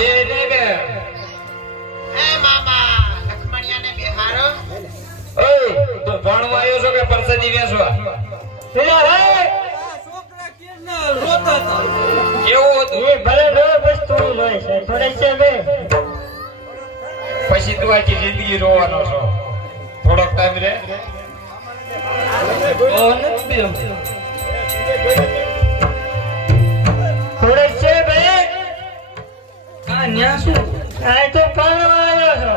બે ને બે હે મામા લખમણિયાને બેહારો. ઓય તો ભણવા આવ્યો છો કે પરસદી વેસવા પેલા રે છોકરા કેના રોતા હતા કેવું હતું એ ભલે નો વસ્તુ લોય છે થોડે છે બે પછી તું આખી જિંદગી રોવાનો છો થોડોક ટાઈમ રે થોડે છે બે આ ન્યા શું આ તો પાલવા આવ્યો છો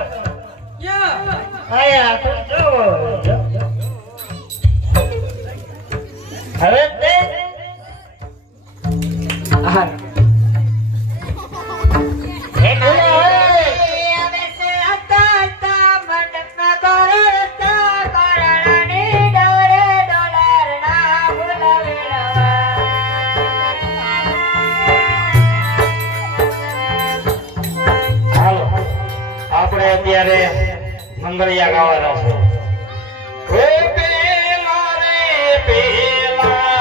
ક્યાં આયા તો જોવો હવે તે હા હે બોલા અત્યારે મંગળિયા ગાવાના છે ઓ પેલા રે પેલા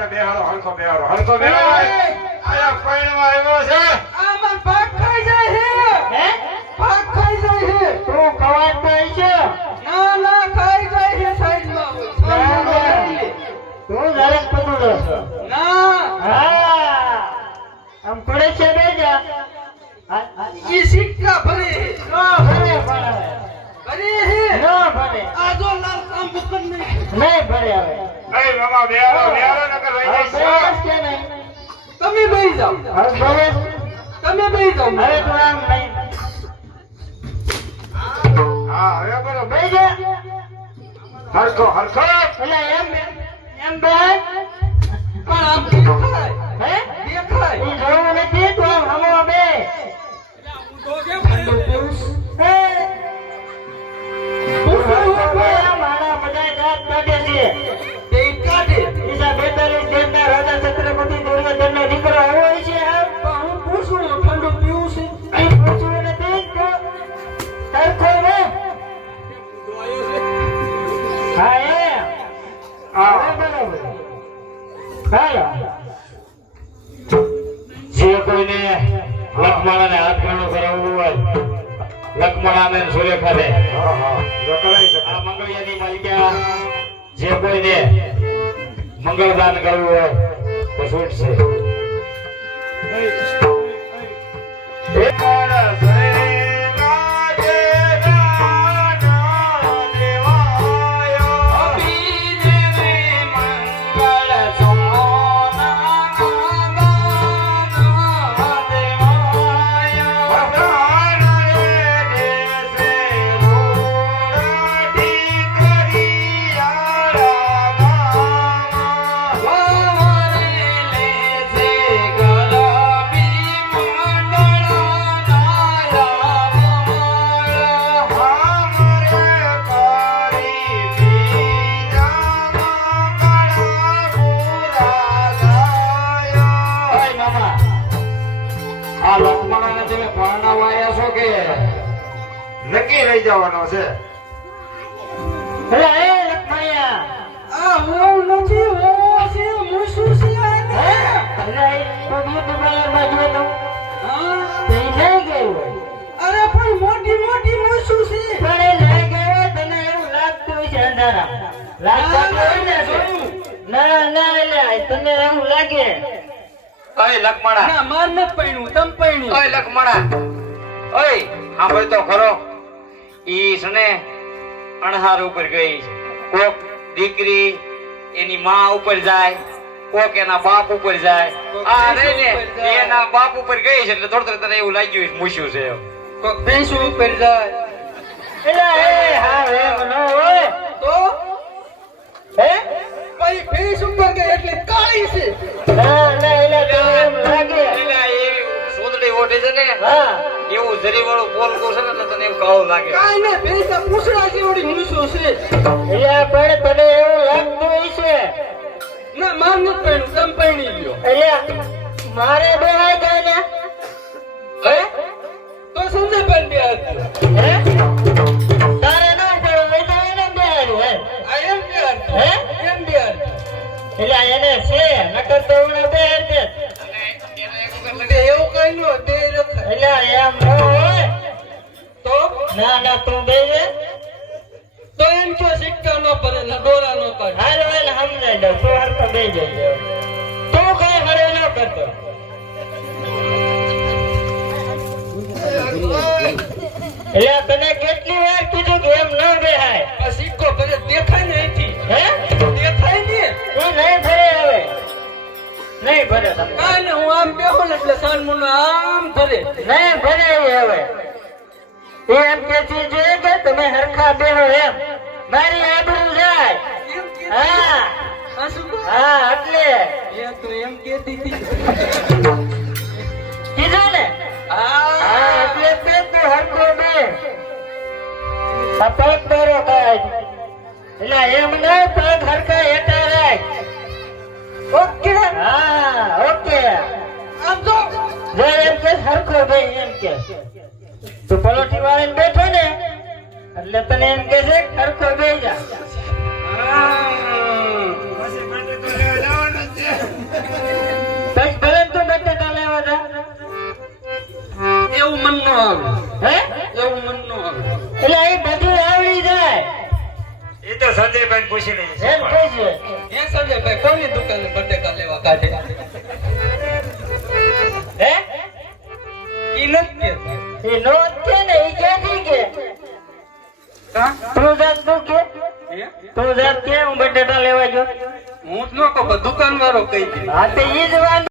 હળકો બેહો આયા પૈણવા આવ્યો છે આમાં પાક ખાઈ જાય છે હે પાક ખાઈ જાય છે તું કવાય તો છે ના ના ખાઈ જાય છે સાઈડમાં તું ઘરે પકડો છો ના હા આમ પડે છે બેજા ઈ સિક્કા ભરે નો ભરે ભરે ભરે છે નો ભરે આ જો લાલ કામ બકન નહીં નહીં ભરે હવે એ મામા બેહારો બેહારો નકર લઈ હવે જઈશ. બસ કે નહીં તમે બેહી જાઓ હવે બસ તમે બેહી જાઓ હવે તું આમ નહીં હા હવે બોલો બેજા હરખો હરખો પેલા એમ બે પણ આમ દેખાય હે દેખાય ઈ જોવું નથી તું આમ હમો બે ઠંડુ પીવું હે મારા બધા જાત કાઢે છે તે કાઢે બીજા 42 દેશના રાજા છત્રપતિ દુર્યોધનનો દીકરો હોય છે પણ હું પૂછું ઠંડુ પીવું છે એ પૂછવું નથી તો સરખો રે હા એ હા બરાબર હાલો જે કોઈને લખમણાને હાથ ઘણું કરાવવું હોય લખમણાને સુરેખાને હા હા જો કરાઈ શકે આ મંગળિયાની માલિકા જે કોઈને મંગળદાન કરવું હોય તો છૂટ છે એ માણસ રે ગાજે ગાના દેવાયો બીજે રે મંગળ સોના ગાના દેવાયા ભગવાન રે દેશે રોડાટી કરિયાળા ગામમાં વાવરે લે છે ગલાબી આ લખમણાને તમે પરણાવવા આવ્યા છો કે નક્કી રહી જવાનો છે પેલા એ લખમણિયા આ હું નથી હું છે મુસુ છે હે અરે તો બ્યુટી પાર્લર માં ગયો તો હા તે નહીં ગયો હોય અરે પણ મોટી મોટી મુસુ તારા લાગતા હોય ને ના ના એટલે તને એવું લાગે ઓય લખમણા ના માર ન પૈણું તમ પૈણી ઓય લખમણા ઓય સાંભળ તો ખરો ઈ સને અણહાર ઉપર ગઈ કોક દીકરી એની માં ઉપર જાય કોક એના બાપ ઉપર જાય આ રે ને એના બાપ ઉપર ગઈ છે એટલે થોડું તને એવું લાગ્યું કે મૂછ્યું છે કોક ભેંસું ઉપર જાય એલા એ હા એમ ન હોય તો હે ભાઈ ભેંસ ઉપર ગઈ એટલે કાળી છે ના ના એલા તો એમ લાગે એલા એવી સોદડી ઓઢે છે ને હા એવું જરી વાળું બોલ છે ને એટલે તને એવું કાળું લાગે કાઈ ને ભેંસા પૂછડા જેવડી મૂછો છે એલા પણ તને એવું લાગતું હશે ના માર ન પૈણું તમ પૈણી લ્યો એલા મારે બેહાય જાય ને હે તો સંજય બેન બે હે તારે ના પડો એ તો એને બેહાડ્યું હે આ એમ બે હે એમ બે એલા એને છે નકર તો ઉણે બેહાડ દે તે એવું કઈ નો બે રખાય એલા એમ ન હોય તો ના ના તું બેહે તો એમ કે સિક્કા નો ભરે ને દોરા નો કાઢે હાલો એને સમજાઈ દઉં તું હરખો બેહી જજો તું કઈ હળે ન કરતો એલા તને કેટલી વાર કીધું કે એમ ન બેહાય આ સિક્કો ભરે દેખાય ને અહીંથી હે દેખાય ને તું નહીં ભરે હવે નહીં ભરે તમને કાઈ ને હું આમ બેહો ને એટલે સાન મુનો આમ ભરે નહીં ભરે હવે એ એમ કે છે જોઈએ કે તમે હરખા બેહો એમ મારી આબરૂ જાય એમ કે હા આ શું કહો? હા એટલે એ તો એમ કેતી હતી કીધું ને હા એટલે તે તું હરખો બે આ પગ બેરો કાઢ એટલે એમ નહીં પગ હરખા હેઠા રાખ ઓકે હા ઓકે આમ જો જો એમ કે હરખો બે એમ કે તું પલોઠી વાળીને બેઠો ને એટલે તને એમ કે છે હરખો બે જા પછી માટે તો લેવા જવાનું જ છે. કઈ ભલે તું બટેટા લેવા જા એવું મન નો આવે હે એવું મન નો આવે એટલે એ બધું આવડી જાય એ તો સંજયભાઈ પૂછી લઈએ એમ કહેજે એ સંજયભાઈ કોની દુકાને બટેકા લેવા કાઢે હે ઈ નથી કે એ નો છે ને એ ક્યાંથી કે કા તું જાત તું કે હે? તું જાત કે હું બટેટા લેવા જો હું જ નો કહું દુકાન વાળો કહી દે હા તો ઈ જ વાંધો